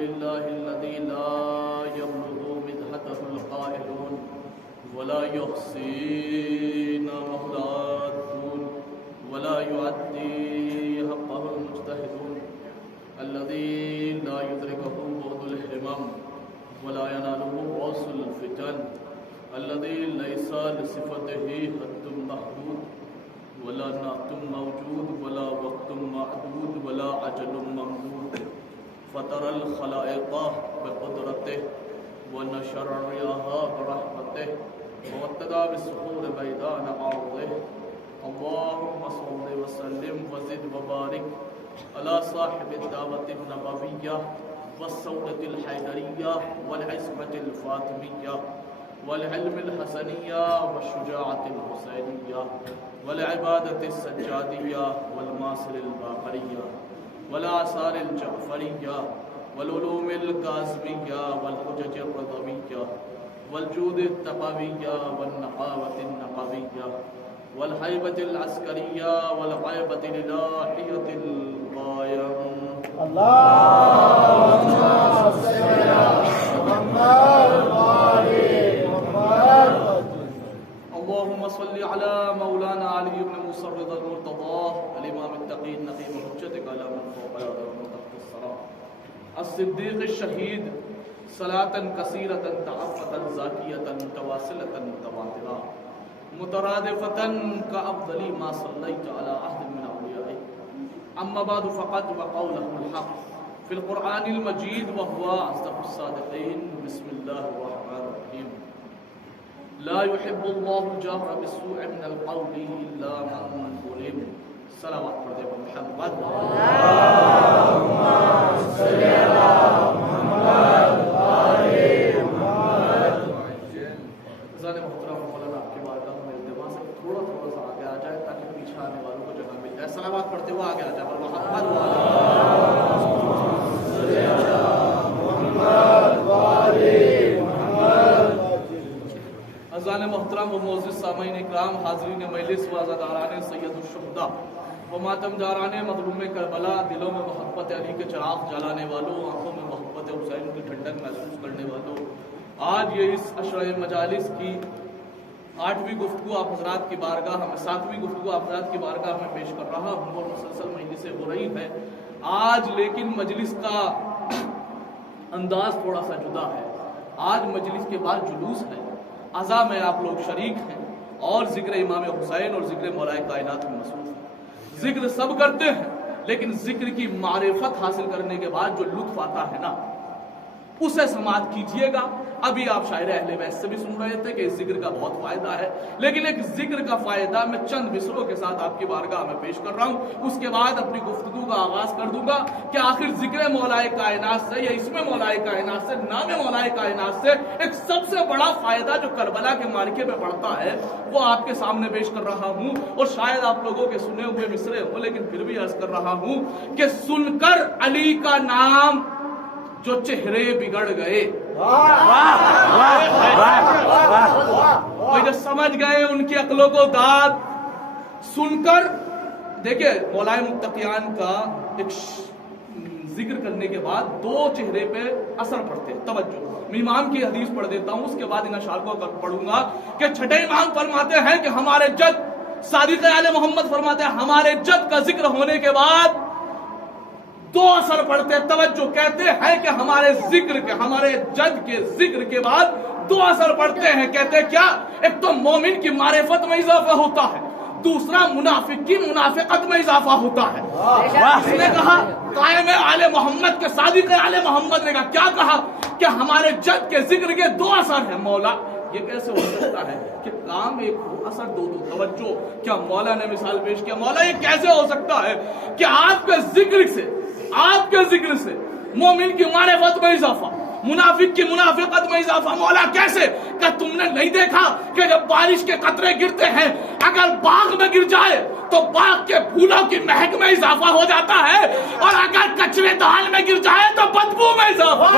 لله الذي لا يبلغ مدحته القائلون ولا يحصي نعمه العادون ولا يؤدي حقه المجتهدون الذي لا يدركه بعد الهمم ولا يناله رأس الفتن الذي ليس لصفته حد محدود ولا نعت موجود ولا وقت معدود ولا أجل ممدود فطر الخلائق بقدرته ونشر الرياح برحمته وابتدى بالسحور بيدان عرضه اللهم صل وسلم وزد وبارك على صاحب الدعوة النبوية والسودة الحيدرية والعصمة الفاطمية والعلم الحسنية والشجاعة الحسينية والعبادة السجادية والماصر الباقرية والآثار الجعفرية والعلوم الكاظمية والحجج الرضوية والجود التقوية والنقاوة النقوية والهيبة العسكرية والغيبة الإلهية الغاية اللهم صل على محمد وآل محمد. اللهم صل على مولانا علي بن موسى الرضا المرتضى الإمام التقي النقي وحجتك على من فوق الأرض تحت الثرى الصديق الشهيد صلاة كثيرة تعفة زاكية متواصلة متواترة مترادفة كأفضل ما صليت على أحد من أوليائك أما بعد فقد وقوله الحق في القرآن المجيد وهو أصدق الصادقين بسم الله الرحمن الرحيم لا يحب الله الجهر بالسوء من القول إلا من ظلم صلوات پڑھتے ہیں محمد اللهم صل على محمد وآل محمد. ذات محترم مولانا آپ کی بارگاہ میں التماس ہے تھوڑا سا آگے آ جائے تاکہ پیچھے آنے والوں کو جگہ مل جائے. صلوات پڑھتے ہوئے آگے آ جائے محمد اذان محترم و معزز سامعین اکرام، حاضرین مجلس و عزاداران سید الشہداء و ماتم داران مظلوم کربلا، دلوں میں محبت علی کے چراغ جلانے والوں، آنکھوں میں محبت حسین کی ٹھنڈک محسوس کرنے والوں، آج یہ اس عشرہ مجالس کی 8ویں گفتگو آپ حضرات کی بارگاہ میں 7ویں گفتگو آپ حضرات کی بارگاہ میں پیش کر رہا ہوں اور مسلسل مجلسیں ہو رہی ہے آج، لیکن مجلس کا انداز تھوڑا سا جدا ہے. آج مجلس کے بعد جلوس ہے، عزا میں آپ لوگ شریک ہیں اور ذکر امام حسین اور ذکر مولا کائنات میں مصروف ہیں. ذکر سب کرتے ہیں لیکن ذکر کی معرفت حاصل کرنے کے بعد جو لطف آتا ہے نا، اسے سماعت کیجئے گا. ابھی آپ شاعر اہل بیت سے بھی سن رہے تھے کہ اس ذکر کا بہت فائدہ ہے، لیکن ایک ذکر کا فائدہ میں چند مصروں کے ساتھ آپ کی بارگاہ میں پیش کر رہا ہوں. اس کے بعد اپنی گفتگو کا آغاز کر دوں گا کہ آخر ذکر مولا کائنات سے یا اسم مولا کائنات سے، نام مولا کائنات سے ایک سب سے بڑا فائدہ جو کربلا کے معرکے میں پڑتا ہے وہ آپ کے سامنے پیش کر رہا ہوں. اور شاید آپ لوگوں کے سنے ہوئے مصرے ہوں لیکن پھر بھی عرض کر رہا ہوں کہ سن کر علی کا نام جو چہرے بگڑ گئے، وہ جو سمجھ گئے ان کی عقلوں کو داد سن کر. دیکھیں مولائے متقیان کا ایک ذکر کرنے کے بعد 2 چہرے پہ اثر پڑتے ہیں. توجہ، میں امام کی حدیث پڑھ دیتا ہوں، اس کے بعد ان اشعار کو پڑھوں گا کہ چھٹے امام فرماتے ہیں کہ ہمارے جد صادق آل محمد فرماتے ہیں ہمارے جد کا ذکر ہونے کے بعد 2 اثر پڑتے ہیں. توجہ، کہتے ہیں کہ ہمارے جد کے ذکر کے بعد 2 اثر پڑتے ہیں. کہتے ہیں کیا؟ ایک تو مومن کی معرفت میں اضافہ ہوتا ہے، دوسرا منافق کی منافقت میں اضافہ ہوتا ہے. اس نے کہا قائم آل محمد کے صادق آل محمد نے کہا کیا کہا کہ ہمارے جد کے ذکر کے 2 اثر ہیں. مولا یہ کیسے ہو سکتا ہے کہ کام ایک ہو اثر 2 2؟ توجہ، کیا مولا نے مثال پیش کیا؟ مولا یہ کیسے ہو سکتا ہے کہ آپ کے ذکر سے مومن کی معرفت میں اضافہ، منافق کی منافقت میں اضافہ؟ مولا کیسے؟ کہ تم نے نہیں دیکھا کہ جب بارش کے قطرے گرتے ہیں اگر باغ میں گر جائے تو باغ کے پھولوں کی مہک میں اضافہ ہو جاتا ہے، اور اگر کچرے دال میں گر جائے تو بدبو میں اضافہ.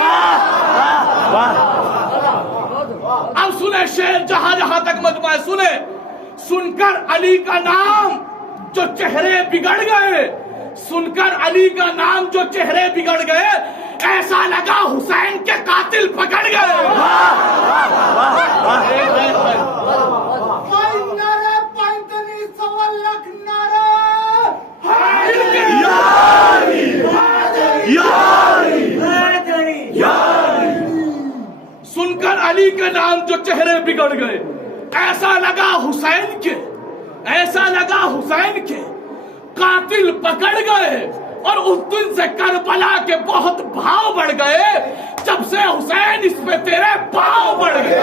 اب سنیں شعر جہاں جہاں تک مجمع سنیں. سن کر علی کا نام جو چہرے بگڑ گئے، سن کر علی کا نام جو چہرے بگڑ گئے، ایسا لگا حسین کے قاتل پکڑ گئے. سن کر علی کے نام جو چہرے بگڑ گئے. ایسا لگا حسین کے، ایسا لگا حسین کے قاتل پکڑ گئے. اور اس دن سے کربلا کے بہت بھاؤ بڑھ گئے جب سے حسین اس پہ تیرے بھاؤ بڑھ گئے.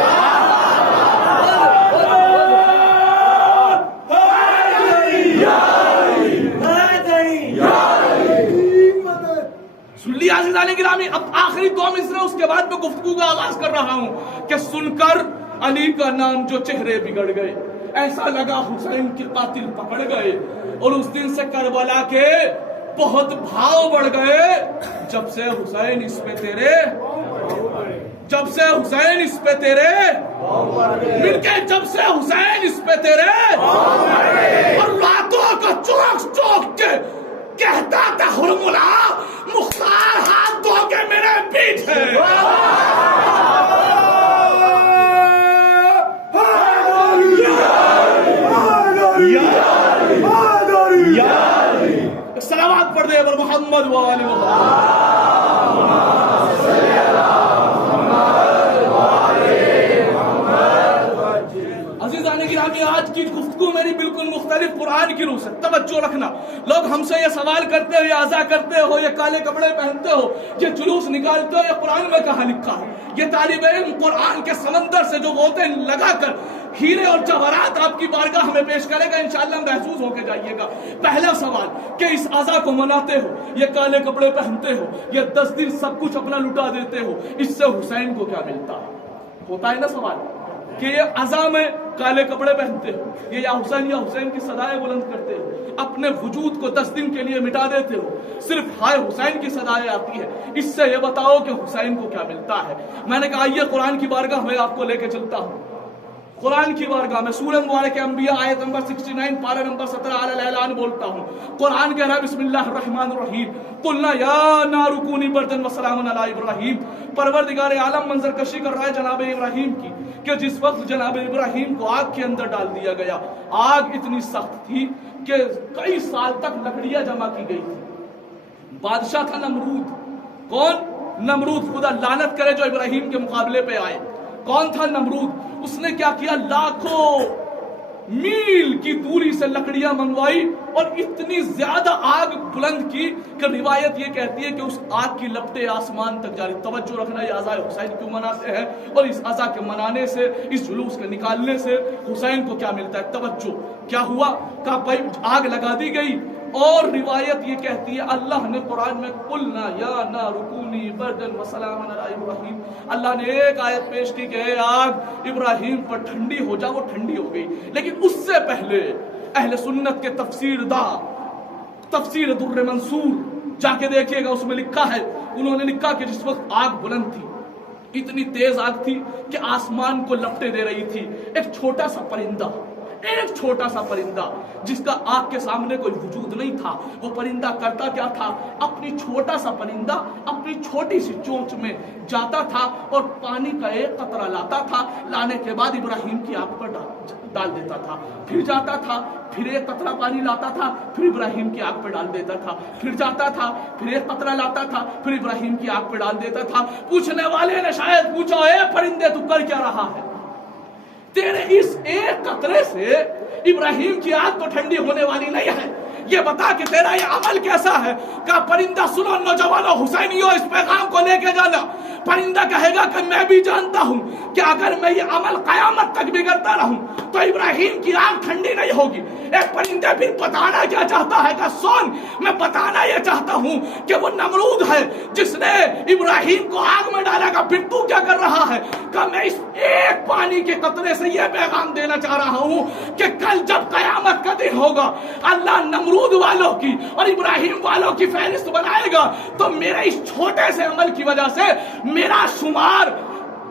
سن لیا عزیزان گرامی. اب آخری 2 مصرع اس کے بعد میں گفتگو کا آغاز کر رہا ہوں کہ سن کر علی کا نام جو چہرے بگڑ گئے. ایسا لگا حسین کے قاتل پکڑ گئے اور اس دن سے کربلا کے بہت بھاؤ بڑھ گئے جب سے حسین اس پہ تیرے جب سے حسین اس پہ تیرے مل کے جب سے حسین اس پہ تیرے اور راتوں کو چوک چوک کے کہتا تھا ہرملا مختار ہاتھ دھو کے میرے پیچھے. صلوات پڑھ دے پر محمد و آل عزیزان گرامی. آج کی گفتگو میری بالکل مختلف قرآن کی روح سے. توجہ رکھنا. لوگ ہم سے یہ سوال کرتے ہو، یہ عزا کرتے ہو، یہ کالے کپڑے پہنتے ہو، یہ جلوس نکالتے ہو، یہ قرآن میں کہاں لکھا ہے؟ یہ طالب علم قرآن کے سمندر سے جو بوتیں لگا کر ہیرے اور جواہرات آپ کی بارگاہ ہمیں پیش کرے گا، انشاءاللہ محسوس ہو کے جائیے گا. پہلا سوال کہ اس عزا کو مناتے ہو، یہ کالے کپڑے پہنتے ہو، یہ 10 دن سب کچھ اپنا لٹا دیتے ہو، اس سے حسین کو کیا ملتا ہے؟ ہوتا ہے نا سوال کہ یہ عزا میں کالے کپڑے پہنتے ہو، یہ یا حسین کی صدائیں بلند کرتے ہو، اپنے وجود کو 10 دن کے لیے مٹا دیتے ہو، صرف ہائے حسین کی صدائیں آتی ہے. اس سے یہ بتاؤ کہ حسین کو کیا ملتا ہے. میں نے کہا آئیے قرآن کی بارگاہ میں آپ کو لے کے چلتا ہوں. قرآن کی بارگاہ میں سورہ مبارک انبیاء آیت نمبر 69 پارہ نمبر 17 علی الاعلان بولتا ہوں. قرآن کہہ رہا ہے بسم اللہ الرحمن الرحیم قلنا یا نار کونی بردا وسلام علی ابراہیم. پروردگار عالم منظر کشی کر رہا ہے جناب ابراہیم کی کہ جس وقت جناب ابراہیم کو آگ کے اندر ڈال دیا گیا. آگ اتنی سخت تھی کہ کئی سال تک لکڑیاں جمع کی گئی تھی. بادشاہ تھا نمرود. کون؟ نمرود. خدا لعنت کرے جو ابراہیم کے مقابلے پہ آئے. کون تھا نمرود؟ اس نے کیا کیا؟ لاکھوں میل کی دوری سے لکڑیاں منگوائی اور اتنی زیادہ آگ بلند کی کہ روایت یہ کہتی ہے کہ اس آگ کی لپٹیں آسمان تک جاری. توجہ رکھنا یہ عزا حسین کیوں مناتے ہیں اور اس عزا کے منانے سے، اس جلوس کے نکالنے سے حسین کو کیا ملتا ہے. توجہ کیا ہوا کہ بھائی آگ لگا دی گئی اور روایت یہ کہتی ہے اللہ نے قرآن میں قلنا یا نار کونی بردا وسلاما علی ابراہیم. اللہ نے ایک آیت پیش کی کہ اے آگ ابراہیم پر ٹھنڈی ہو جا. وہ ٹھنڈی ہو گئی. لیکن اس سے پہلے اہل سنت کے تفسیر تفسیر در منصور جا کے دیکھیے گا، اس میں لکھا ہے، انہوں نے لکھا کہ جس وقت آگ بلند تھی، اتنی تیز آگ تھی کہ آسمان کو لپٹے دے رہی تھی، ایک چھوٹا سا پرندہ جس کا آگ کے سامنے کوئی وجود نہیں تھا، وہ پرندہ کرتا کیا تھا؟ اپنی چھوٹا سا پرندہ اپنی چھوٹی سی چونچ میں جاتا تھا اور پانی کا ایک قطرہ لاتا تھا. لانے کے بعد ابراہیم کی آگ پر ڈال دیتا تھا. پھر جاتا تھا، پھر ایک قطرہ پانی لاتا تھا، پھر ابراہیم کی آگ پہ ڈال دیتا تھا. پھر جاتا تھا، پھر ایک قطرہ لاتا تھا، پھر ابراہیم کی آگ پہ ڈال دیتا تھا. پوچھنے والے نے شاید پوچھا اے پرندے تو کر کیا رہا ہے؟ تیرے اس ایک قطرے سے ابراہیم کی آگ تو ٹھنڈی ہونے والی نہیں ہے. یہ بتا کہ تیرا یہ عمل کیسا ہے؟ کہ پرندہ سنو نوجوانوں حسینیوں اس پیغام کو لے کے جانا. پرندہ کہے گا کہ میں بھی جانتا ہوں کہ اگر میں یہ عمل قیامت تک بھی کرتا رہوں تو ابراہیم کی آگ ٹھنڈی نہیں ہوگی. ایک پرندہ پھر بتانا کیا چاہتا ہے کہ سن میں بتانا یہ چاہتا ہوں کہ وہ نمرود ہے جس نے ابراہیم کو آگ میں ڈالا. کہ پھر تو کیا کر رہا ہے؟ کہ میں اس ایک پانی کے قطرے سے یہ پیغام دینا چاہ رہا ہوں کہ کل جب قیامت کا دن ہوگا اللہ نمرود والوں کی اور ابراہیم والوں کی فہرست بنائے گا تو میرے اس چھوٹے سے عمل کی وجہ سے میرا شمار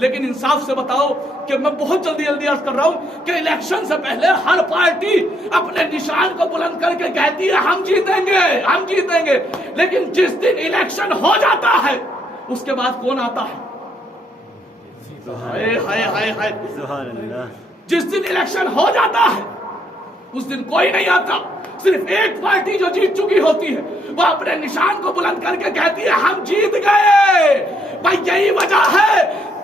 لیکن انصاف سے بتاؤ کہ میں بہت جلدی عرض کر رہا ہوں کہ الیکشن سے پہلے ہر پارٹی اپنے نشان کو بلند کر کے کہتی ہے ہم جیتیں گے، لیکن جس دن الیکشن ہو جاتا ہے اس کے بعد کون آتا ہے؟ سبحان اللہ۔ جس دن الیکشن ہو جاتا ہے اس دن کوئی نہیں آتا، صرف ایک پارٹی جو جیت چکی ہوتی ہے وہ اپنے نشان کو بلند کر کے کہتی ہے ہم جیت گئے۔ بھائی یہی وجہ ہے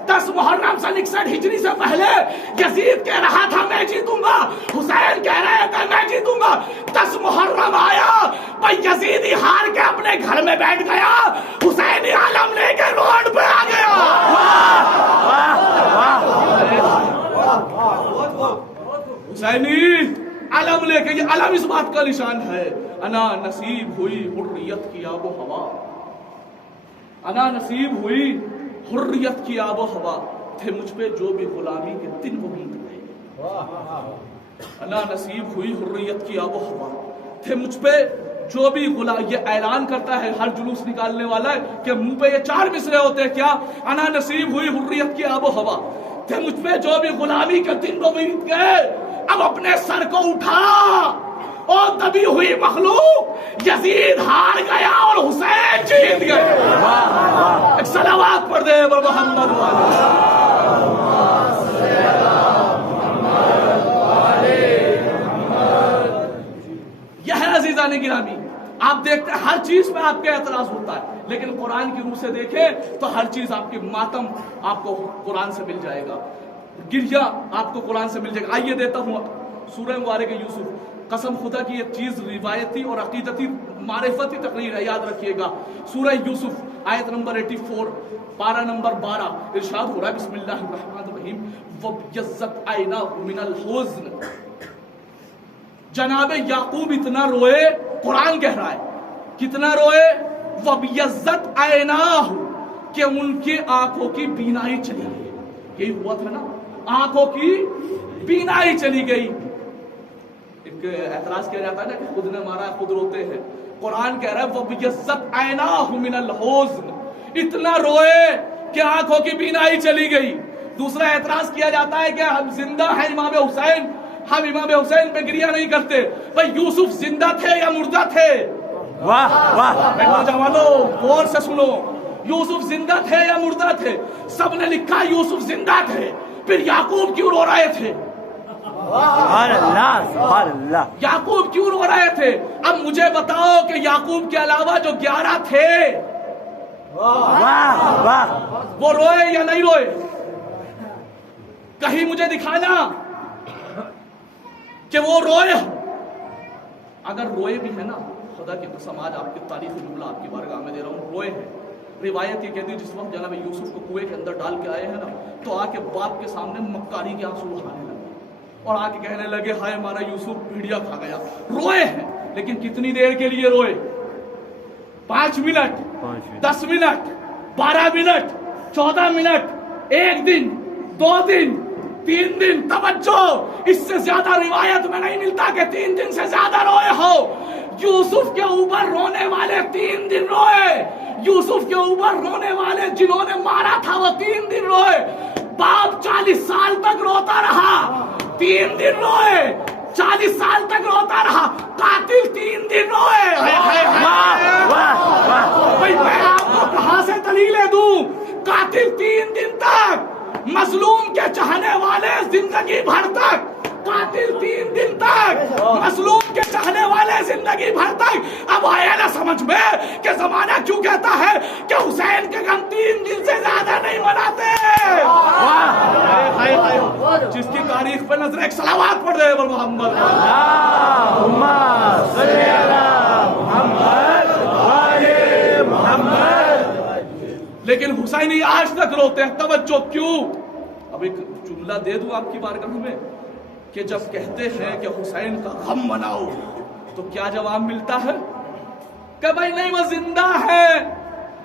10 محرم سن 61 ہجری سے پہلے یزید کہہ رہا تھا میں جیتوں گا، حسین کہہ رہے تھے میں جیتوں گا، 10 محرم آیا، بھائی یزیدی ہار کے اپنے گھر میں بیٹھ گیا، حسینی علم لے کے روڈ پہ آ گیا۔ حسینی علم لے کے، یہ علم اس بات کا نشان ہے انا نصیب ہوئی حریت کی آب و ہوا، انا نصیب ہوئی حریت کی آب و ہوا، تھے مجھ پہ جو بھی غلامی کے دن وہ بیت گئے۔ انا نصیب ہوئی حریت کی آب و ہوا، تھے مجھ پہ جو بھی یہ اعلان کرتا ہے ہر جلوس نکالنے والا ہے کہ منہ پہ یہ 4 مصرے ہوتے ہیں کیا؟ انا نصیب ہوئی حریت کی آب و ہوا، تھے مجھ پہ جو بھی غلامی کے دن وہ بیت گئے، اب اپنے سر کو اٹھا اور دبی ہوئی مخلوق، یزید ہار گیا اور حسین جیت گئے۔ ایک صلوات پڑھ دے بر محمد یہ ہے عزیزان گرامی، آپ دیکھتے ہیں ہر چیز پہ آپ کے اعتراض ہوتا ہے، لیکن قرآن کی روح سے دیکھیں تو ہر چیز آپ کی ماتم آپ کو قرآن سے مل جائے گا، گریہ آپ کو قرآن سے مل جائے گا۔ آئیے دیتا ہوں سورہ مبارک یوسف، قسم خدا کی یہ چیز روایتی اور عقیدتی معرفتی تقریر ہے، یاد رکھیے گا۔ سورہ یوسف آیت نمبر 84 پارہ نمبر 12 ارشاد ہو رہا ہے بسم اللہ الرحمن الرحیم وَبْيَضَّتْ عَيْنَاهُ مِنَ الْحُزْنِ۔ جناب یعقوب اتنا روئے، قرآن کہہ رہا ہے کتنا روئے، وَبْيَضَّتْ عَيْنَاهُ کہ ان کی آنکھوں کی بینائی چلی گئی۔ یہی ہوا تھا نا، آنکھوں کی بینائی چلی گئی۔ ایک اعتراض کیا جاتا ہے نا کہ خود نے مارا خود روتے ہیں، قرآن کہہ رہا ہے وَبْيَضَّتْ عَيْنَاهُ مِنَ الْحُزْنِ، اتنا روئے کہ آنکھوں کی بینائی چلی گئی۔ دوسرا اعتراض کیا جاتا ہے کہ ہم زندہ ہیں امام حسین، ہم امام حسین پہ گریہ نہیں کرتے۔ بھائی یوسف زندہ تھے یا مردہ تھے؟ واہ واہ، نوجوانوں غور سے سنو، یوسف زندہ تھے یا مردہ تھے؟ سب نے لکھا یوسف زندہ تھے، پھر یعقوب کیوں رو رہے تھے؟ سبحان اللہ سبحان اللہ۔ یعقوب کیوں رو رہے تھے؟ اب مجھے بتاؤ کہ یعقوب کے علاوہ جو 11 تھے واہ واہ، وہ روئے یا نہیں روئے؟ کہیں مجھے دکھانا کہ وہ روئے ہو۔ اگر روئے بھی ہے نا، خدا کی قسم آج آپ کی تاریخی جملہ آپ کی بارگاہ میں دے رہا ہوں، روئے ہیں۔ روایت یہ کہتی ہے جس وقت جناب یوسف کو کنویں کے اندر ڈال کے آئے ہیں نا، تو آ کے باپ کے سامنے مکاری کے آنسو بہانے لگے اور آ کے کہنے لگے ہائے ہمارا یوسف بھیڑیا کھا گیا۔ روئے ہیں، لیکن کتنی دیر کے لیے روئے؟ 5 منٹ، 10 منٹ، 12 منٹ، 14 منٹ، 1 دن، 2 دن، 3 دن۔ توجہ، اس سے زیادہ روایت میں نہیں ملتا کہ 3 دن سے زیادہ روئے ہو۔ یوسف کے اوپر رونے والے 3 دن روئے، یوسف کے اوپر رونے والے جنہوں نے مارا تھا وہ 3 دن روئے۔ باپ 40 سال تک روتا رہا، 3 دن روئے، 40 سال تک روتا رہا، قاتل 3 دن روئے۔ بھائی میں آپ کو کہاں سے دلیلیں دوں؟ قاتل 3 دن تک، مظلوم کے چاہنے والے زندگی بھر تک، قاتل 3 دن تک، مظلوم کے چاہنے والے زندگی بھر تک۔ اب آیا نا سمجھ میں کہ زمانہ کیوں کہتا ہے کہ حسین کے غم 3 دن سے زیادہ نہیں مناتے۔ جس کی تاریخ پہ نظر، ایک صلوات پڑھ دے بر محمد اللہم صلی علی محمد وآل محمد۔ لیکن حسینی آج تک روتے ہیں، توجہ کیوں؟ اب ایک جملہ دے دوں آپ کی بارگاہ میں کہ جب کہتے ہیں کہ حسین کا غم مناؤ تو کیا جواب ملتا ہے؟ کہ بھائی نہیں وہ زندہ ہے،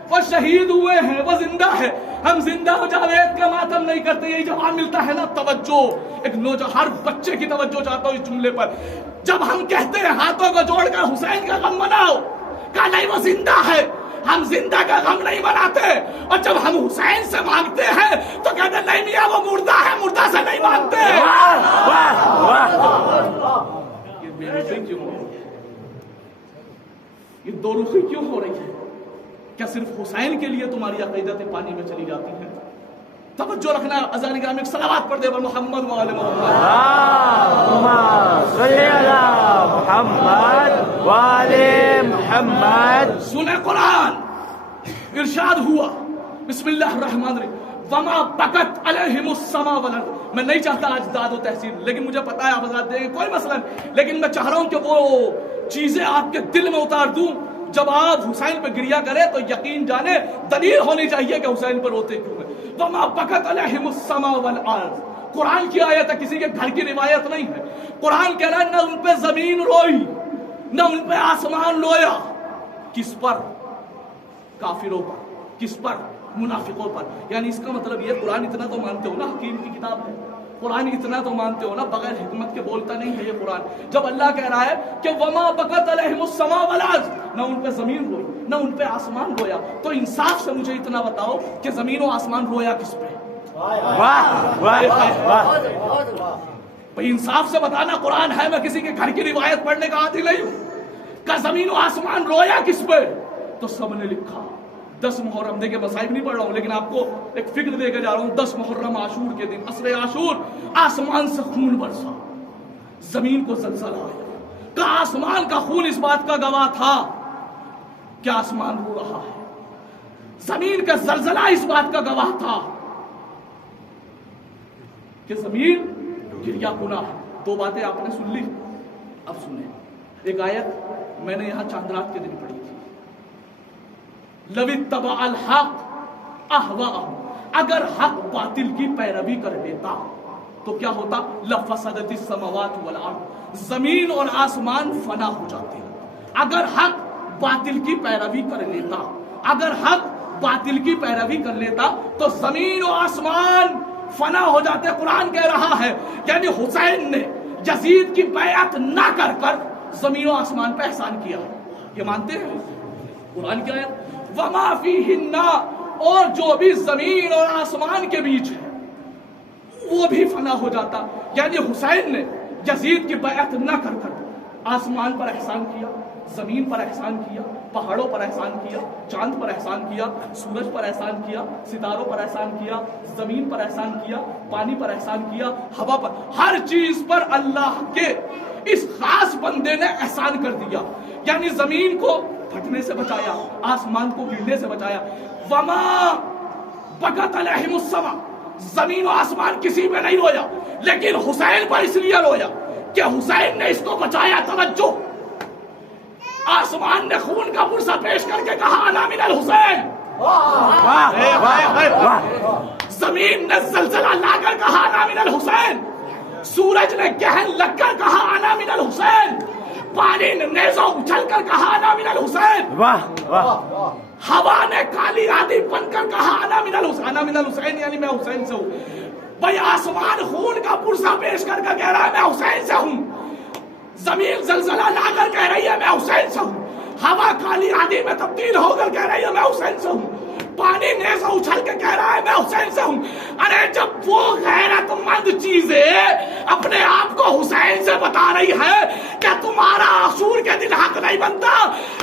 وہ شہید ہوئے ہیں، وہ زندہ ہے، ہم زندہ ہو جاوید کا ماتم نہیں کرتے، یہی جواب ملتا ہے نا۔ توجہ، ایک ہر بچے کی توجہ چاہتا ہوں اس جملے پر۔ جب ہم کہتے ہیں ہاتھوں کو جوڑ کر حسین کا غم مناؤ، کہا نہیں وہ زندہ ہے، ہم زندہ کا غم نہیں مناتے، اور جب ہم حسین سے مانگتے ہیں تو کہتے ہیں نہیں میاں وہ مردہ ہے، مردہ سے نہیں مانگتے۔ یہ بے رخی کیوں ہو رہی ہے؟ یہ دو رخی کیوں ہو رہی ہے؟ کیا صرف حسین کے لیے تمہاری عقیدتیں پانی میں چلی جاتی ہیں؟ توجہ رکھنا، اذان گرامی ایک صلوات پڑھ دے پر محمد و آل محمد، اللہم صلی علی محمد و آل محمد۔ سنیں قرآن، ارشاد ہوا بسم اللہ الرحمن الرحیم، وما بکت علیہم السماء والارض۔ میں نہیں چاہتا آج داد و تحسین، لیکن مجھے پتا ہے آپ حضرات دیں گے، کوئی مسئلہ نہیں، لیکن میں چاہ رہا ہوں کہ وہ چیزیں آپ کے دل میں اتار دوں۔ جب آپ حسین پہ گریا کرے تو یقین جانے دلیل ہونی چاہیے کہ حسین پر روتے کیوں ہیں۔ وما بکت علیہم السماء والارض، قرآن کی آیت ہے، کسی کے گھر کی روایت نہیں ہے۔ قرآن کہہ رہا ہے نہ ان پہ زمین روئی نہ ان پہ آسمان رویا۔ کس پر؟ کافروں پر۔ کس پر؟ منافقوں پر۔ یعنی اس کا مطلب یہ، قرآن اتنا تو مانتے ہو نا حکیم کی کتاب ہے، قرآن اتنا تو مانتے ہو نا بغیر حکمت کے بولتا نہیں ہے یہ قرآن۔ جب اللہ کہہ رہا ہے کہ وما بکت علیہم السماء والارض، نہ ان پہ زمین روئی نہ ان پہ آسمان رویا، تو انصاف سے مجھے اتنا بتاؤ کہ زمین و آسمان رویا کس پہ؟ واہ واہ واہ، بھئی انصاف سے بتانا، قرآن ہے، میں کسی کے گھر کی روایت پڑھنے کا عادی نہیں ہوں۔ کہ زمین و آسمان رویا کس پہ؟ تو سب نے لکھا 10 محرم، دیکھیں مصائب نہیں پڑھ رہا ہوں لیکن آپ کو ایک فکر دے کے جا رہا ہوں۔ 10 محرم عاشور کے دن، عصر عاشور، آسمان سے خون برسا، زمین کو زلزلہ آیا، کہ آسمان کا خون اس بات کا گواہ تھا کہ آسمان رو رہا ہے، زمین کا زلزلہ اس بات کا گواہ تھا کہ زمین گریا کنا ہے۔ دو باتیں آپ نے سن لی، اب سنیں ایک آیت میں نے یہاں چاندرات کے دن پڑھی تھی، لو اتبع الحق اہواءہم، اگر حق باطل کی پیروی کر لیتا تو کیا ہوتا؟ لفسدت السماوات والارض، زمین اور آسمان فنا ہو جاتے۔ اگر حق باطل کی پیروی کر لیتا، اگر حق باطل کی پیروی کر لیتا تو زمین و آسمان فنا ہو جاتے۔ قرآن کہہ رہا ہے یعنی حسین نے یزید کی بیعت نہ کر کر زمین و آسمان پہ احسان کیا، یہ مانتے ہیں؟ قرآن کیا ہے؟ وما فیہن، اور جو بھی زمین اور آسمان کے بیچ ہے وہ بھی فنا ہو جاتا۔ یعنی حسین نے یزید کی بیعت نہ کر کر آسمان پر احسان کیا، زمین پر احسان کیا، پہاڑوں پر احسان کیا، چاند پر احسان کیا، سورج پر احسان کیا، ستاروں پر احسان کیا، زمین پر احسان کیا، پانی پر احسان کیا، ہوا پر، ہر چیز پر اللہ کے اس خاص بندے نے احسان کر دیا۔ یعنی زمین کو پھٹنے سے بچایا، آسمان کو گرنے سے بچایا۔ وما بکت علیہم السماء، زمین و آسمان کسی پہ نہیں رویا، لیکن حسین پر اس لیے رویا کہ حسین نے اس کو بچایا۔ توجہ، آسمان نے خون کا پرسہ پیش کر کے کہا انا من الحسین، زمین نے زلزلہ لا کر کہا انا من الحسین، سورج نے گہن لگ کر کہا انا من الحسین، پانی نے نیزوں اچھل کر کہا انا من الحسین، ہوا نے کالی رادی بن کر کہا انا من الحسین۔ انا من الحسین یعنی میں حسین سے ہوں۔ بھئی آسمان خون کا پرسہ پیش کر کے کہہ رہا ہے میں حسین سے ہوں، زمین زلزلہ لا کر کہہ رہی ہے میں حسین سے ہوں، ہوا کالی رادی میں تبدیل ہو کر کہہ رہی ہے میں حسین سے ہوں، پانی نیزہ اچھل کے کہہ رہا ہے میں حسین سے ہوں۔ ارے جب وہ غیرت مند چیزیں اپنے آپ کو حسین سے بتا رہی ہے، کیا تمہارا عاشور کے دن حق نہیں بنتا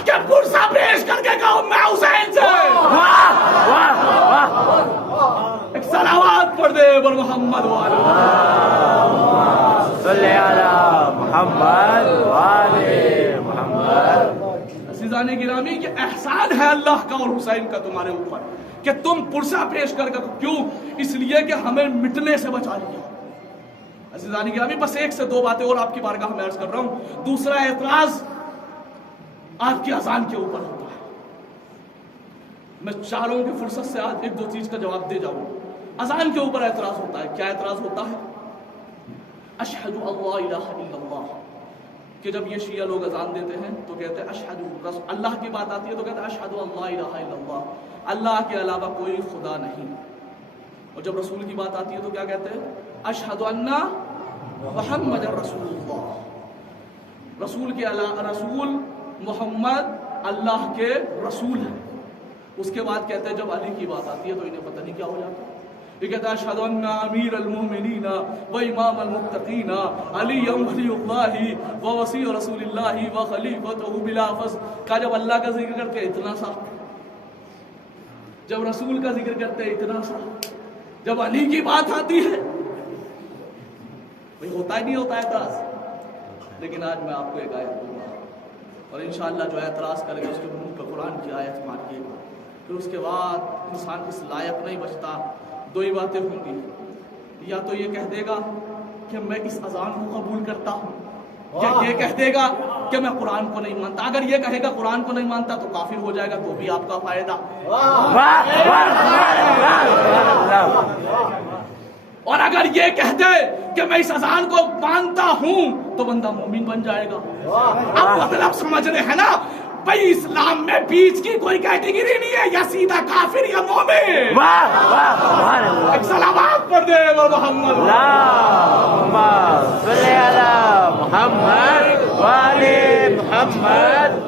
کہ پرسہ پیش کر کے کہو میں حسین سے؟ ایک صلوات پڑھ دے بر محمد والے صلی علی محمد والے محمد۔ عزیزان گرامی، یہ احسان ہے اللہ کا اور حسین کا تمہارے اوپر کہ تم پرسہ پیش کر کر، کیوں؟ اس لیے کہ ہمیں مٹنے سے بچا لیا۔ عزیزان گرامی، بس ایک سے دو باتیں اور آپ کی بارگاہ میں عرض کر رہا ہوں۔ دوسرا اعتراض آپ کی اذان کے اوپر ہوتا ہے۔ میں چاہ رہا ہوں کہ فرصت سے آج ایک دو چیز کا جواب دے جاؤں۔ اذان کے اوپر اعتراض ہوتا ہے۔ کیا اعتراض ہوتا ہے؟ اشہد اللہ الہ الا اللہ، کہ جب یہ شیعہ لوگ اذان دیتے ہیں تو کہتے ہیں اشہد، اللہ کی بات آتی ہے تو کہتے ہیں اشہد اللہ الہ الا اللہ، اللہ کے علاوہ کوئی خدا نہیں۔ اور جب رسول کی بات آتی ہے تو کیا کہتے ہیں؟ اشہد ان محمد رسول اللہ، رسول کے رسول محمد اللہ کے رسول ہیں۔ اس کے بعد کہتے ہیں جب علی کی بات آتی ہے تو انہیں پتہ نہیں کیا ہو جاتا. یہ کہتا ہے اشہد ان امیر المومنین و امام المتقین علی ولی اللہ و وصی رسول اللہ و خلیفۃ بلا فصل. کہا جب اللہ کا ذکر کرتے اتنا سا, جب رسول کا ذکر کرتے اتنا سا, جب علی کی بات آتی ہے بھئی ہوتا ہی نہیں ہوتا اعتراض. لیکن آج میں آپ کو ایک آیت دوں گا اور انشاءاللہ جو اعتراض کرے گا اس کے منہ پہ قرآن کی آیت مانیے گا. پھر اس کے بعد انسان اس لائق نہیں بچتا. دو ہی باتیں ہوں گی, یا تو یہ کہہ دے گا کہ میں اس اذان کو قبول کرتا ہوں, یا یہ کہہ دے گا کہ میں قرآن کو نہیں مانتا. اگر یہ کہے گا قرآن کو نہیں مانتا تو کافر ہو جائے گا, تو بھی آپ کا فائدہ. اور اگر یہ کہہ دے کہ میں اس اذان کو مانتا ہوں تو بندہ مومن بن جائے گا. اب مطلب سمجھ رہے ہیں نا بھائی, اسلام میں بیچ کی کوئی کیٹیگری نہیں ہے, یا سیدھا کافر یا مومن. ایک سلامات پڑھ دے محمد اللہم صلی علی محمد وآل محمد.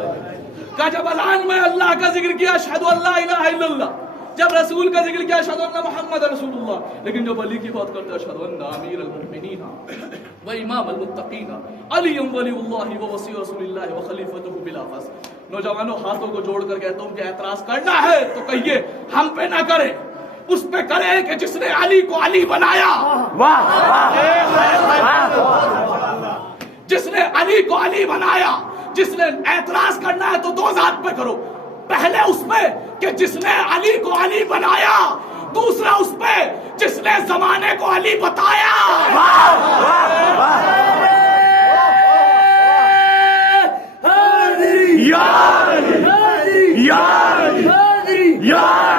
کا جب اذان میں اللہ کا ذکر کیا اشہد ان لا الہ الا اللہ, جب رسول کا ذکر کیا اشہد ان محمد رسول اللہ, لیکن جب علی کی بات کرتے اشہد ان امیر المؤمنین و امام المتقین علی ولی اللہ و وصی رسول اللہ و خلیفۃ بلا فصل. نوجوانوں ہاتھوں کو جوڑ کر کہتا ہوں کہ اعتراض کرنا ہے تو کہیے, ہم پہ نہ کرے, اس پہ کرے کہ جس نے علی کو علی بنایا, جس نے علی کو علی بنایا. جس نے اعتراض کرنا ہے تو دو ذات پہ کرو, پہلے اس پہ کہ جس نے علی کو علی بنایا, دوسرا اس پہ جس نے زمانے کو علی بتایا.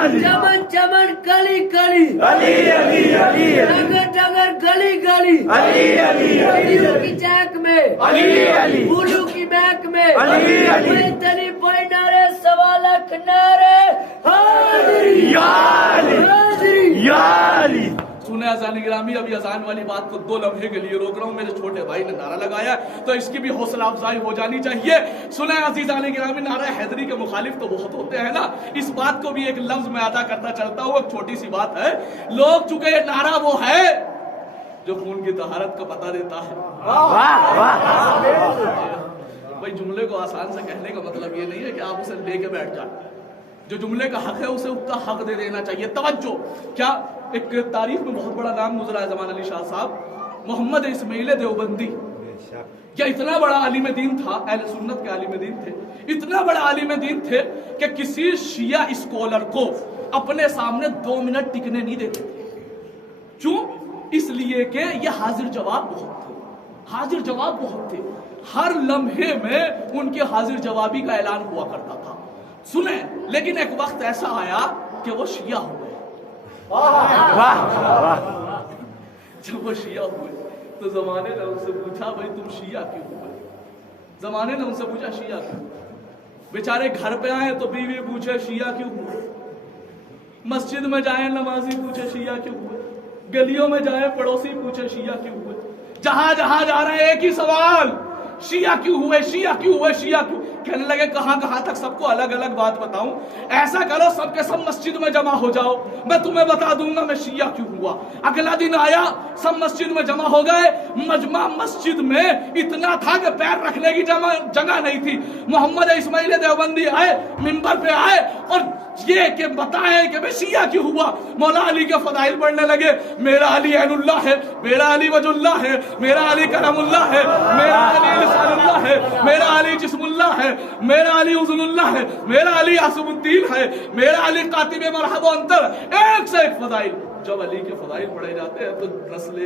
چمن چمن کلی کلی علی علی علی, ڈگر ڈگر گلی گلی علی علی, گلیوں کی چاک میں علی علی, پھولوں کی مہک میں علی علی, تلی پوئی نعرے سوا لاکھ نعرے حاضری حاضری حاضری. سنیں اذان گرامی, ابھی اذان والی بات کو 2 لمحے کے لیے روک رہا ہوں. میرے چھوٹے بھائی نے نعرہ لگایا تو اس کی بھی حوصلہ افزائی ہو جانی چاہیے. سنیں عزیزان گرامی, نعرہ حیدری کے مخالف تو بہت ہوتے ہیں نا, اس بات کو بھی ایک لفظ میں ادا کرتا چلتا ہوں. ایک چھوٹی سی بات ہے, لوگ چونکہ یہ نعرہ وہ ہے جو خون کی طہارت کا پتہ دیتا ہے. بھائی جملے کو آسان سے کہنے کا مطلب یہ نہیں ہے کہ آپ اسے لے کے بیٹھ جائیں. جو جملے کا حق ہے اسے اس کا حق دے دینا چاہیے. توجہ, کیا ایک تاریخ میں بہت بڑا نام گزرا ہے زمان علی شاہ صاحب, محمد اسماعیل دیوبندی. کیا اتنا بڑا عالم دین تھا, اہل سنت کے عالم دین تھے, اتنا بڑا عالم دین تھے کہ کسی شیعہ اسکولر کو اپنے سامنے 2 منٹ ٹکنے نہیں دیتے تھے. کیوں؟ اس لیے کہ یہ حاضر جواب بہت تھے, حاضر جواب بہت تھے. ہر لمحے میں ان کے حاضر جوابی کا اعلان ہوا کرتا تھا. سنیں, لیکن ایک وقت ایسا آیا کہ وہ شیعہ ہو گئے. جب وہ شیعہ ہوئے تو زمانے نے ان سے پوچھا بھائی تم شیعہ کیوں ہوئے. زمانے نے ان سے پوچھا شیعہ کیوں. بیچارے گھر پہ آئے تو بیوی پوچھے شیعہ کیوں ہوئے, مسجد میں جائیں نمازی پوچھے شیعہ کیوں ہوئے, گلیوں میں جائیں پڑوسی پوچھے شیعہ کیوں ہوئے. جہاں جہاں جا رہے ہیں ایک ہی سوال, شیعہ کیوں ہوئے, شیعہ کیوں ہوئے, شیعہ کیوں. کہنے لگے کہاں کہاں تک سب کو الگ الگ بات بتاؤں, ایسا کرو سب کے سب مسجد میں جمع ہو جاؤ, میں تمہیں بتا دوں گا میں شیعہ کیوں ہوا. اگلا دن آیا, سب مسجد میں جمع ہو گئے. مجمع مسجد میں اتنا تھا کہ پیر رکھنے کی جگہ نہیں تھی. محمد اسماعیل دیوبندی آئے, منبر پہ آئے اور یہ کہ بتائیں کہ میں شیعہ کیوں ہوا. مولا علی کے فضائل پڑھنے لگے. میرا علی عین اللہ ہے, میرا علی وجہ اللہ ہے, میرا علی کرم اللہ ہے, میرا علی لسان اللہ ہے, میرا علی جسم اللہ ہے, میرا علی عزل اللہ ہے, میرا علی عاصم الدین ہے, میرا علی قاتب مرحب و انتر. ایک سے ایک فضائل. جب علی کے فضائل پڑھے جاتے ہیں تو نسل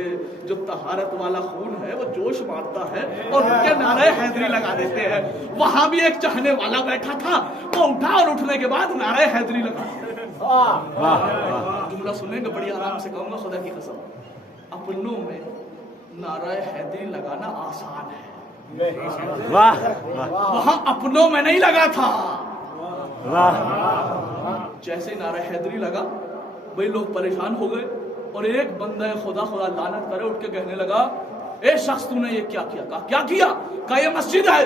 جو طہارت والا خون ہے وہ جوش مارتا ہے اور ان کے نعرہ حیدری لگا دیتے ہیں. وہاں بھی ایک چاہنے والا بیٹھا تھا, وہ اٹھا اور اٹھنے کے بعد نعرہ حیدری لگا. جملہ سنیں گے بڑی آرام سے کہوں گا خدا کی قسم, اپنوں میں نعرہ حیدری لگانا آسان ہے, وہاں اپنوں میں نہیں لگا تھا. جیسے نعرہ حیدری لگا بھئی لوگ پریشان ہو گئے اور ایک بندہ خدا لعنت کرے اٹھ کے کہنے لگا اے شخص تو نے یہ کیا کیا. کہا کیا کیا؟ کہا یہ مسجد ہے,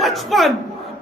55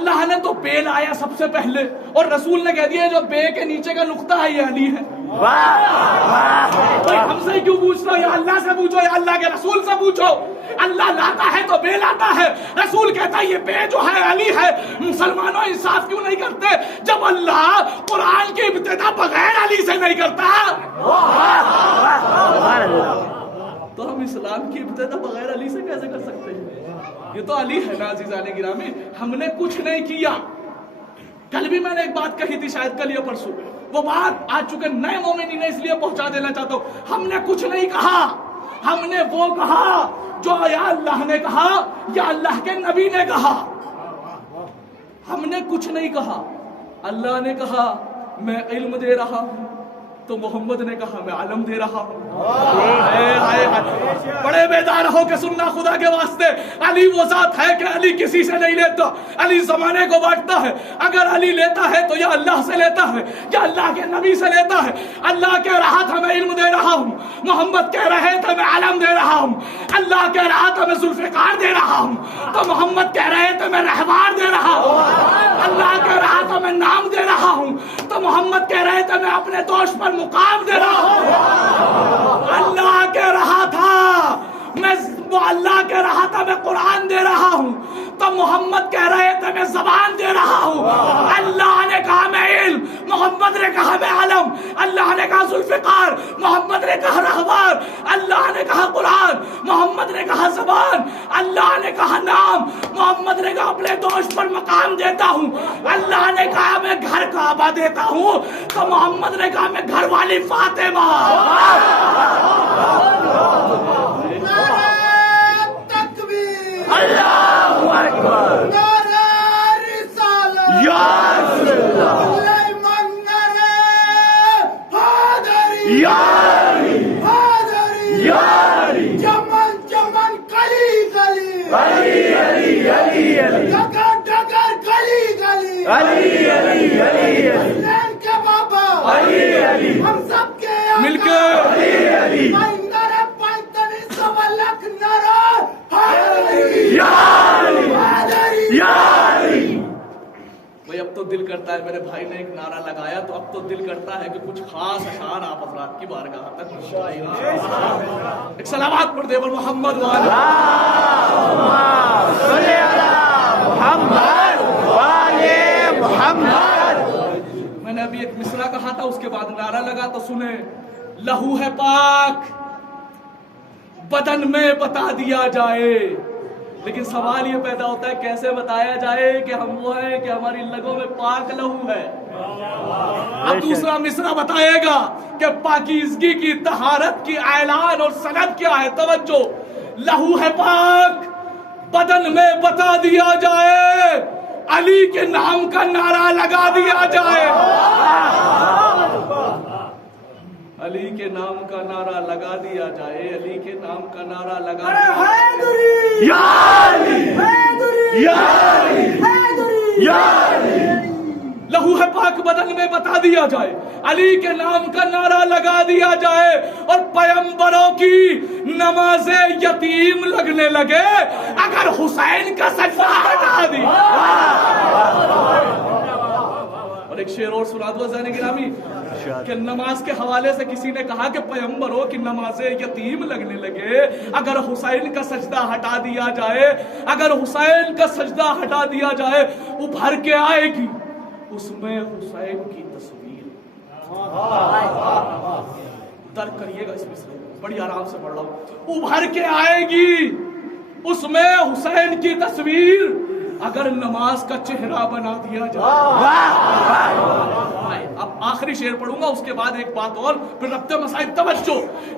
اللہ نے تو بے لایا سب سے پہلے اور رسول نے کہہ دیا جو بے کے نیچے کا نقطہ ہے یہ علی ہے. ہم سے کیوں پوچھ رہے ہو؟ یا اللہ سے پوچھو یا اللہ کے رسول سے پوچھو. اللہ لاتا ہے تو بے لاتا ہے. رسول کہتا ہے یہ بے جو ہے علی ہے. مسلمانوں انصاف کیوں نہیں کرتے جب اللہ قرآن کی ابتدا بغیر علی سے نہیں کرتا؟ تو ہم اسلام کی ابتدا بغیر علی سے کیسے کر سکتے ہیں؟ یہ تو علی ہے نا عزیزان گرامی. ہم نے کچھ نہیں کیا. کل بھی میں نے ایک بات کہی تھی, شاید کل یا پرسوں, وہ بات آج چکے نئے مومنین اس لیے پہنچا دینا چاہتا ہوں. ہم نے کچھ نہیں کہا, ہم نے وہ کہا جو یا اللہ نے کہا یا اللہ کے نبی نے کہا. ہم نے کچھ نہیں کہا. اللہ نے کہا میں علم دے رہا ہوں تو محمد نے کہا میں علم دے رہا ہوں. بڑے بیدار ہو کے سننا خدا کے واسطے. علی وہ ذات ہے کہ علی کسی سے نہیں لیتا. علی زمانے کو بانٹتا ہے. اگر علی لیتا ہے تو یا اللہ سے لیتا ہے یا اللہ کے نبی سے لیتا ہے. اللہ کہہ رہا تھا میں علم دے رہا ہوں, محمد کہہ رہے تھے میں علم دے رہا ہوں. اللہ کہہ رہا تھا میں ذوالفقار دے رہا ہوں تو محمد کہہ رہے تھے میں رہبار دے رہا ہوں. اللہ کہہ رہا تھا میں نام دے رہا ہوں تو محمد کہہ رہے تھے میں اپنے دوست پر مقام دے رہا ہوں. اللہ کہہ رہا تھا اللہ کہہ رہا تھا میں قرآن دے رہا ہوں تو محمد کہہ رہے تھے میں زبان دے رہا ہوں. اللہ نے کہا میں علم, محمد نے کہا میں علم. اللہ نے کہا ذوالفقار, محمد نے کہا رہبار. اللہ نے کہا قرآن, محمد نے کہا زبان. اللہ نے کہا نام, محمد نے کہا اپنے دوست پر مقام دیتا ہوں. اللہ نے کہا میں گھر کعبہ دیتا ہوں تو محمد نے کہا میں گھر والی فاطمہ. اللہ اکبر. یا رسول اللہ, چمن چمن گلی گلی, علی علی علی علی, ڈگر ڈگر گلی گلی, علی علی علی, حسین کے بابا علی علی, ہم سب کے مل کے علی علی, نرے پینتالیس سو لکھ نرے حیدری, یا علی یا علی. بھئی اب تو دل کرتا ہے, میرے بھائی نے ایک نعرہ لگایا تو اب تو دل کرتا ہے کہ کچھ خاص اشعار آپ حضرات کی بارگاہ تک ایک سلامات پڑھ دے بر محمد والے صلی علی محمد والے محمد. میں نے ابھی ایک مصرع کہا تھا, اس کے بعد نعرہ لگا تو سنیں. لہو ہے پاک بدن میں بتا دیا جائے, لیکن سوال یہ پیدا ہوتا ہے کیسے بتایا جائے کہ ہم وہ ہیں کہ ہماری لگوں میں پاک لہو ہے. اب دوسرا مصرع بتائے گا کہ پاکیزگی کی, طہارت کی اعلان اور سند کیا ہے. توجہ, لہو ہے پاک بدن میں بتا دیا جائے, علی کے نام کا نعرہ لگا دیا جائے. علی کے نام کا نعرہ لگا دیا جائے, علی کے نام کا نعرہ لگا دیا جائے. یا علی یا علی یا علی. لہو ہے پاک بدن میں بتا دیا جائے, علی کے نام کا نعرہ لگا دیا جائے, اور پیغمبروں کی نماز یتیم لگنے لگے اگر حسین کا سجدہ ہٹا دی. اور ایک شعر اور سنا دو عزیزان گرامی کہ نماز کے حوالے سے کسی نے کہا کہ پیغمبروں کی نماز یتیم لگنے لگے اگر حسین کا سجدہ ہٹا دیا جائے, اگر حسین کا سجدہ ہٹا دیا جائے ابھر کے آئے گی اس میں حسین کی تصویر. درک کریے گا اس مصرع کو, بڑی آرام سے پڑھ رہا ہوں. ابھر کے آئے گی اس میں حسین کی تصویر اگر نماز کا چہرہ بنا دیا جائے. اب آخری شعر پڑھوں گا, اس کے بعد ایک بات اور پھر ربط مسائل. توجہ,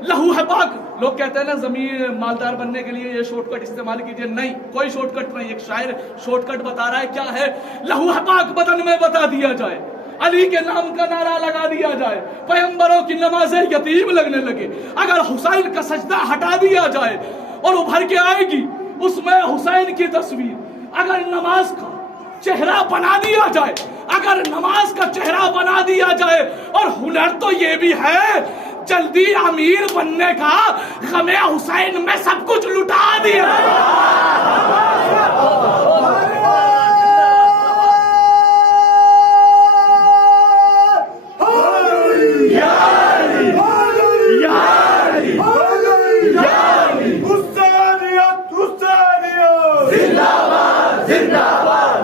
لہو ہے پاک. لوگ کہتے ہیں نا زمین مالدار بننے کے لیے یہ شارٹ کٹ استعمال کیجئے. نہیں, کوئی شارٹ کٹ نہیں. ایک شاعر شارٹ کٹ بتا رہا ہے, کیا ہے؟ لہو ہے پاک بدن میں بتا دیا جائے, علی کے نام کا نعرہ لگا دیا جائے, پیغمبروں کی نماز یتیم لگنے لگے اگر حسین کا سجدہ ہٹا دیا جائے, اور ابھر کے آئے گی اس میں حسین کی تصویر اگر نماز کا چہرہ بنا دیا جائے, اگر نماز کا چہرہ بنا دیا جائے. اور ہنر تو یہ بھی ہے جلدی امیر بننے کا, غم حسین میں سب کچھ لٹا دیا.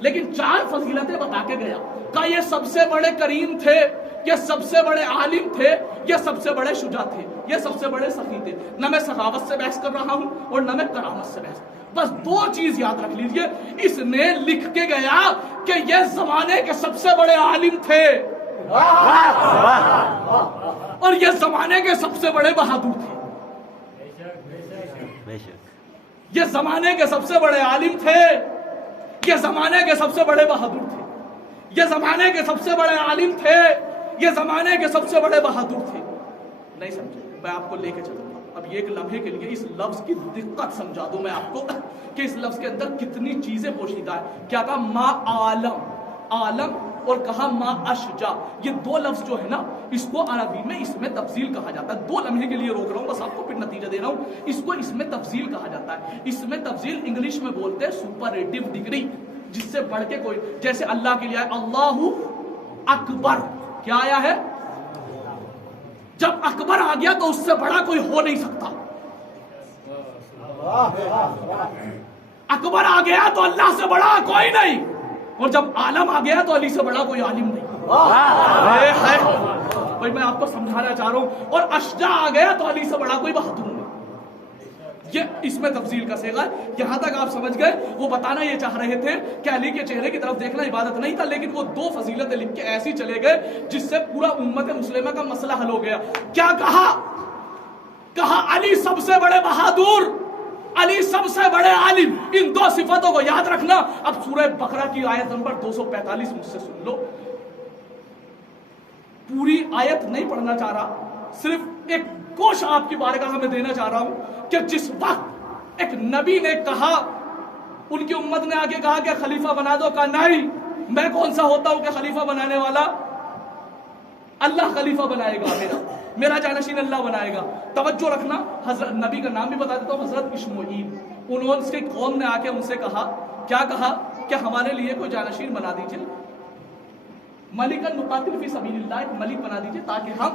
لیکن 4 فضیلتیں بتا کے گیا کہ یہ سب سے بڑے کریم تھے، یہ سب سے بڑے عالم تھے، یہ سب سے بڑے شجاع تھے، یہ سب سے بڑے سخی تھے۔ نہ میں سخاوت سے بحث کر رہا ہوں اور نہ میں کرامت سے بحث، بس 2 چیز یاد رکھ لیجئے، اس نے لکھ کے گیا کہ یہ زمانے کے سب سے بڑے عالم تھے اور یہ زمانے کے سب سے بڑے بہادر تھے۔ یہ زمانے کے سب سے بڑے عالم تھے، یہ زمانے کے سب سے بڑے بہادر تھے، یہ زمانے کے سب سے بڑے عالم تھے، یہ زمانے کے سب سے بڑے بہادر تھے۔ نہیں سمجھے؟ میں آپ کو لے کے چلوں گا اب ایک لمحے کے لیے اس لفظ کی دقت سمجھا دوں میں آپ کو کہ اس لفظ کے اندر کتنی چیزیں پوشیدہ ہیں۔ کیا کہا؟ ما عالم اور کہا ما اشجع۔ یہ 2 لفظ جو ہے نا، اس کو عربی میں اس میں تفضیل کہا جاتا ہے۔ 2 لمحے کے لیے روک رہا ہوں، بس آپ کو پھر نتیجہ دے رہا ہوں۔ اس کو اس میں تفضیل کہا جاتا ہے۔ اس میں تفضیل انگلش میں بولتے ہیں سپرلیٹو ڈگری، جس سے بڑھ کے کوئی، جیسے اللہ کے لیے ہے اللہ اکبر، کیا آیا ہے؟ جب اکبر آ گیا تو اس سے بڑا کوئی ہو نہیں سکتا۔ اکبر آ گیا تو اللہ سے بڑا کوئی نہیں، اور جب عالم آ گیا تو علی سے بڑا کوئی عالم نہیں۔ بھائی میں آپ کو سمجھانا چاہ رہا ہوں۔ اور اشجع آ گیا تو علی سے بڑا کوئی بہادر نہیں۔ یہ اس میں تفضیل کا صیغہ ہے۔ یہاں تک آپ سمجھ گئے؟ وہ بتانا یہ چاہ رہے تھے کہ علی کے چہرے کی طرف دیکھنا عبادت نہیں تھا، لیکن وہ 2 فضیلتیں لکھ کے ایسی چلے گئے جس سے پورا امت مسلمہ کا مسئلہ حل ہو گیا۔ کیا کہا؟ کہا علی سب سے بڑے بہادر، علی سب سے بڑے عالم۔ ان 2 صفتوں کو یاد رکھنا۔ اب سورہ بقرہ کی آیت نمبر 245 مجھ سے سن لو۔ پوری آیت نہیں پڑھنا چاہ رہا، صرف ایک گوش آپ کی بارگاہ میں دینا چاہ رہا ہوں کہ جس وقت ایک نبی نے کہا، ان کی امت نے آگے کہا کہ خلیفہ بنا دو، کہا نہیں، میں کون سا ہوتا ہوں کہ خلیفہ بنانے والا؟ اللہ خلیفہ بنائے گا، میرا جانشین اللہ بنائے گا۔ توجہ رکھنا، حضرت نبی کا نام بھی بتا دیتا ہوں، حضرت اشمعیل۔ انہوں نے قوم نے آ کے ان سے کہا، کیا کہا؟ کہ ہمارے لیے کوئی جانشین بنا دیجیے، ملکن نقاتل فی سبیل اللہ، ایک ملک بنا دیجیے تاکہ ہم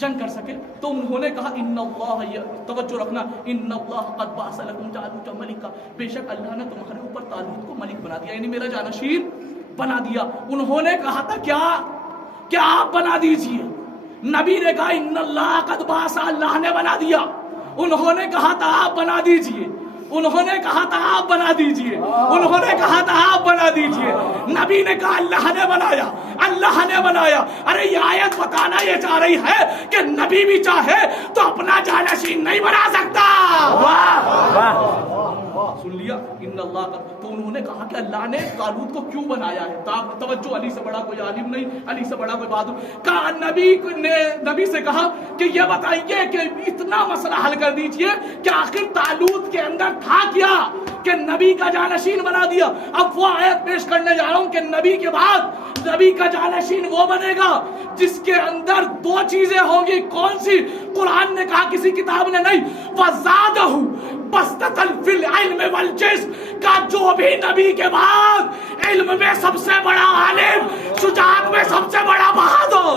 جنگ کر سکے۔ تو انہوں نے کہا ان اللہ، توجہ رکھنا، ان اللہ قد بعث لکم طالوت ملکا، بے شک اللہ نے تمہارے اوپر طالوت کو ملک بنا دیا، یعنی میرا جانشین بنا دیا۔ انہوں نے کہا تھا کیا آپ بنا دیجئے؟ نبی نے کہا ان اللہ قد بعث، اللہ نے بنا دیا۔ انہوں نے کہا تھا آپ بنا دیجئے، انہوں نے کہا تھا آپ بنا دیجئے، انہوں نے کہا تھا آپ بنا دیجئے۔ نبی نے کہا اللہ نے بنایا، اللہ نے بنایا۔ ارے یہ آیت بتانا یہ چاہ رہی ہے کہ نبی بھی چاہے تو اپنا جانشین نہیں بنا سکتا۔ سن لیا؟ ان اللہ کا۔ تو انہوں نے کہا کہ اللہ نے طالوت کو کیوں بنایا ہے؟ توجہ، علی سے بڑا کوئی عالم نہیں، علی سے بڑا کوئی بہادر۔ کہا نبی نے نبی سے کہا کہ یہ بتائیے کہ اتنا مسئلہ حل کر دیجئے کہ آخر طالوت کے اندر تھا کیا کہ نبی کا جانشین بنا دیا۔ اب وہ آیت پیش کرنے جا رہا ہوں کہ نبی کے بعد نبی کا جانشین وہ بنے گا جس کے اندر 2 چیزیں ہوں گی۔ کون سی؟ قرآن نے کہا، کسی کتاب نے نہیں، وَزَادَهُ بَسْطَةً فِي الْعِلْمِ وَالْجِسْمِ، کا جو بھی نبی کے بعد علم میں سب سے بڑا عالم، شجاعت میں سب سے بڑا بہادر،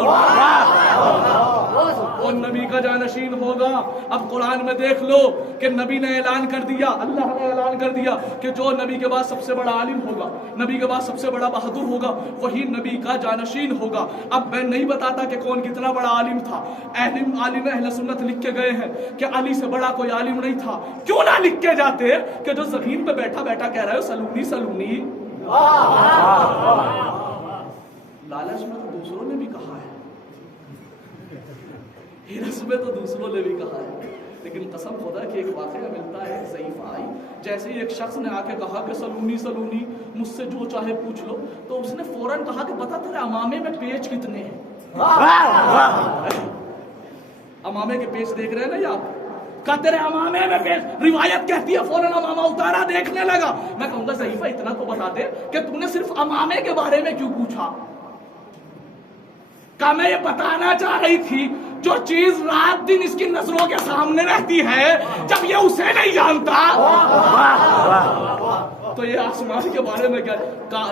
اور نبی کا جانشین ہوگا۔ اب قرآن میں دیکھ لو کہ نبی نے اعلان کر دیا، اللہ نے اعلان کر دیا کہ جو نبی کے بعد سب سے بڑا عالم ہوگا، نبی کے بعد سب سے بڑا بہادر ہوگا، وہی نبی کا جانشین ہوگا۔ اب میں نہیں بتاتا کہ کون کتنا بڑا عالم تھا، عالم اہل سنت لکھ کے گئے ہیں کہ علی سے بڑا کوئی عالم نہیں تھا۔ کیوں نہ لکھ کے جاتے کہ جو زمین پہ بیٹھا بیٹھا کہہ رہے ہو سلونی سلونی، لالچ میں تو دوسروں نے بھی کہا ہے، ہرس میں تو دوسروں نے بھی کہا ہے، لیکن قسم خدا کہ ایک واقعہ ملتا ہے، ضعیف آئی، جیسے ہی ایک شخص نے آ کے کہا کہ سلونی سلونی مجھ سے جو چاہے پوچھ لو، تو اس نے فوراً کہا کہ بتا تیرے امامے میں پیچ کتنے ہیں؟ امامے کے پیچ دیکھ رہے ہیں نا یا آپ؟ کہا تیرے امامے میں پیچ، روایت کہتی ہے فوراً امامہ اتارا، دیکھنے لگا۔ میں کہوں گا ضعیفہ اتنا تو بتا دے کہ تم نے صرف امامے کے بارے میں کیوں پوچھا؟ کہ میں یہ بتانا چاہ رہی تھی جو چیز رات دن اس کی نظروں کے سامنے رہتی ہے، جب یہ اسے نہیں جانتا تو یہ آسمان کے بارے میں کیا؟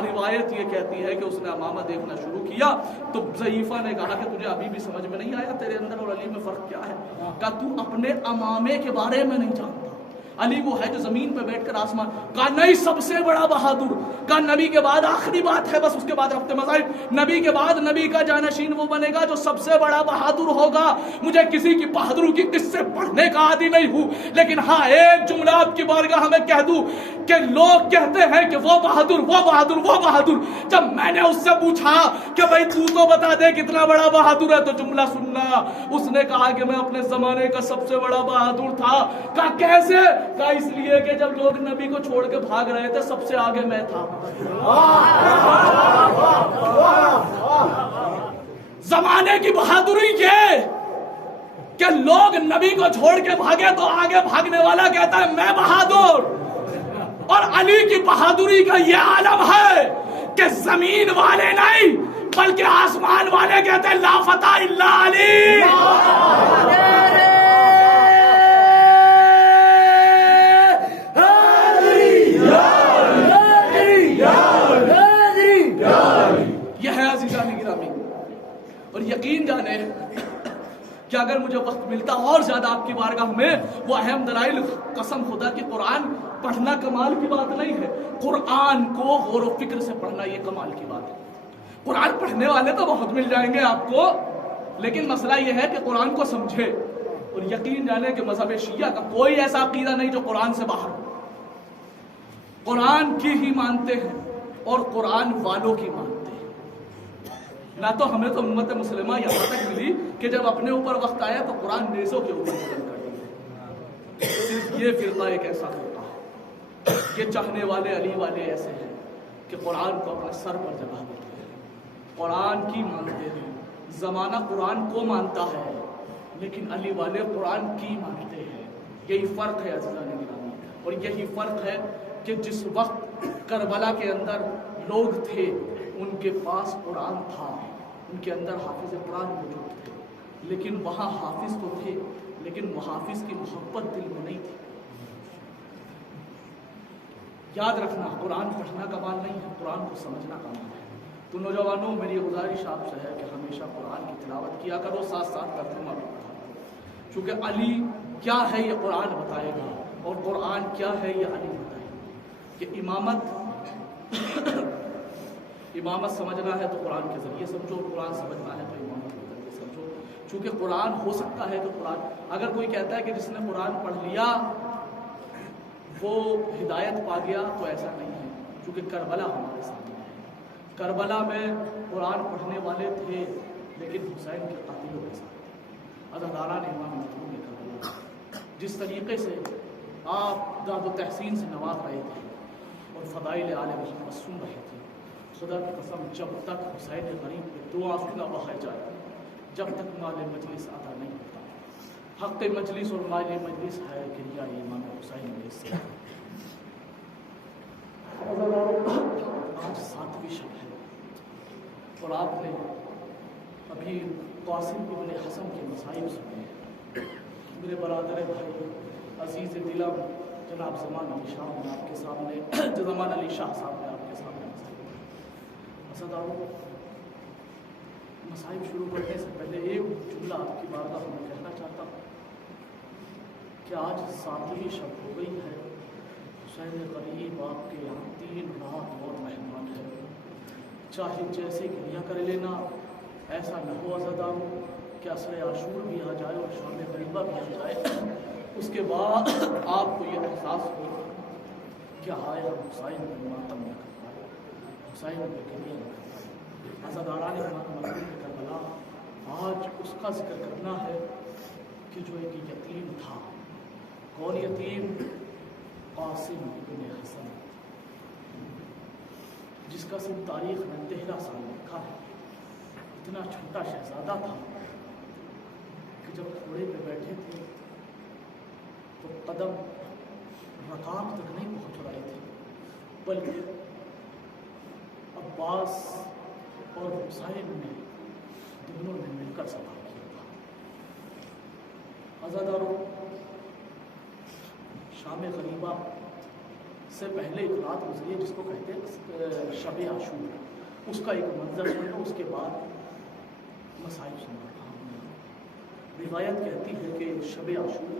روایت یہ کہتی ہے کہ اس نے امامہ دیکھنا شروع کیا تو ضعیفہ نے کہا کہ تجھے ابھی بھی سمجھ میں نہیں آیا تیرے اندر اور علی میں فرق کیا ہے؟ کہ تو اپنے امامے کے بارے میں نہیں جانتا، علی وہ ہے جو زمین پہ بیٹھ کر آسمان کہا نہیں سب سے بڑا بہادر کہا نبی کے بعد آخری بات ہے بس اس کے بعد رفت مذاہب نبی کے بعد نبی کا جانشین وہ بنے گا جو سب سے بڑا بہادر ہوگا مجھے کسی کی بہادروں کی قصے پڑھنے کا عادی نہیں ہوں لیکن ہاں ایک جملہ آپ کی بارگاہ میں کہہ دوں کہ لوگ کہتے ہیں کہ وہ بہادر وہ بہادر وہ بہادر جب میں نے اس سے پوچھا کہ بھائی تو بتا دے کتنا بڑا بہادر ہے تو جملہ سننا اس نے کہا کہ میں اپنے زمانے کا سب سے بڑا بہادر تھا کہا کیسے کہا اس لیے کہ جب لوگ نبی کو چھوڑ کے بھاگ رہے تھے سب سے آگے میں تھا زمانے کی بہادری یہ کہ لوگ نبی کو چھوڑ کے بھاگے تو آگے بھاگنے والا کہتا ہے میں بہادر اور علی کی بہادری کا یہ عالم ہے کہ زمین والے نہیں بلکہ آسمان والے کہتے ہیں لا فتح الا علی یہ ہے عزیزان گرامی اور یقین جانے کہ اگر مجھے وقت ملتا اور زیادہ آپ کی بارگاہ میں وہ اہم دلائل قسم خدا کہ قرآن پڑھنا کمال کی بات نہیں ہے قرآن کو غور و فکر سے پڑھنا یہ کمال کی بات ہے قرآن پڑھنے والے تو بہت مل جائیں گے آپ کو لیکن مسئلہ یہ ہے کہ قرآن کو سمجھے اور یقین جانے کہ مذہب شیعہ کا کوئی ایسا عقیدہ نہیں جو قرآن سے باہر ہو قرآن کی ہی مانتے ہیں اور قرآن والوں کی مانتے ہیں نہ تو ہمیں تو امت مسلمہ یہاں تک ملی کہ جب اپنے اوپر وقت آیا تو قرآن نیزوں کے اوپر نازل کر دیا صرف یہ فرقہ ایک ایسا فرقہ ہے کہ چاہنے والے علی والے ایسے ہیں کہ قرآن کو اپنے سر پر جگہ دیتے ہیں قرآن کی مانتے ہیں زمانہ قرآن کو مانتا ہے لیکن علی والے قرآن کی مانتے ہیں یہی فرق ہے عزیزان گرامی اور یہی فرق ہے کہ جس وقت کربلا کے اندر لوگ تھے ان کے پاس قرآن تھا ان کے اندر حافظ قرآن موجود تھے لیکن وہاں حافظ تو تھے لیکن محافظ کی محبت دل میں نہیں تھی یاد رکھنا قرآن پڑھنا کمال نہیں ہے قرآن کو سمجھنا کمال ہے تو نوجوانوں میری گزارش آپ سے ہے کہ ہمیشہ قرآن کی تلاوت کیا کرو ساتھ ساتھ ترجمہ بھی کرو چونکہ علی کیا ہے یہ قرآن بتائے گا اور قرآن کیا ہے یہ علی بتائے گا کہ امامت سمجھنا ہے تو قرآن کے ذریعے سمجھو قرآن سمجھنا ہے تو امامت کے ذریعے سمجھو چونکہ قرآن ہو سکتا ہے کہ قرآن اگر کوئی کہتا ہے کہ جس نے قرآن پڑھ لیا وہ ہدایت پا گیا تو ایسا نہیں ہے چونکہ کربلا ہمارے سامنے ہے کربلا میں قرآن پڑھنے والے تھے لیکن حسین کے قاتلوں کے ساتھ عزاداران امام مظلوم کربلا جس طریقے سے آپ داد و تحسین سے نواز رہے تھے اور فضائل آل محمد سن رہے تھے خدا کی قسم جب تک حسین غریب پہ دو آنسو نہ بہائے جائے جب تک مال مجلس ادا نہیں ہوتا حق مجلس اور مال مجلس ہے گریا امام حسین علیہ السلام آج 7ویں شب ہے اور آپ نے ابھی قاسم ابن حسن کے مصائب سنے میرے برادر بھائی عزیز دلم جناب زمان علی شاہ نے آپ کے سامنے زمان علی شاہ صاحب نے آپ کے سامنے مصائب شروع کرنے سے پہلے ایک جملہ آپ کی بارگاہ میں کہنا چاہتا ہوں کہ آج 7ویں شب ہو گئی ہے حسین غریب آپ کے یہاں 3 رات اور مہمان ہے چاہے جیسے گریا کر لینا ایسا نہ ہو عزاداروں کہ عصر عاشور بھی آ جائے اور شام غریبہ بھی آ جائے اس کے بعد آپ کو یہ احساس ہو کہ ہائے ہم حسین پہ ماتم نہ کر پائے حسین پہ گریا نہ کر پائے عزاداران امام مظلوم کربلا آج اس کا ذکر کرنا ہے کہ جو ایک یتیم تھا کون یتیم قاسم ابن حسن جس کا صرف تاریخ میں 13 سال لکھا ہے اتنا چھوٹا شہزادہ تھا کہ جب گھوڑے پہ بیٹھے تھے تو قدم رکاب تک نہیں پہنچ رہے تھے بلکہ عباس اور حسین نے دونوں نے مل کر سوار کیا تھا عزاداروں شام غریبہ سے پہلے ایک رات گزری ہے جس کو کہتے ہیں شب عاشور اس کا ایک منظر سنو اس کے بعد مصائب سنا روایت کہتی ہے کہ شب عاشور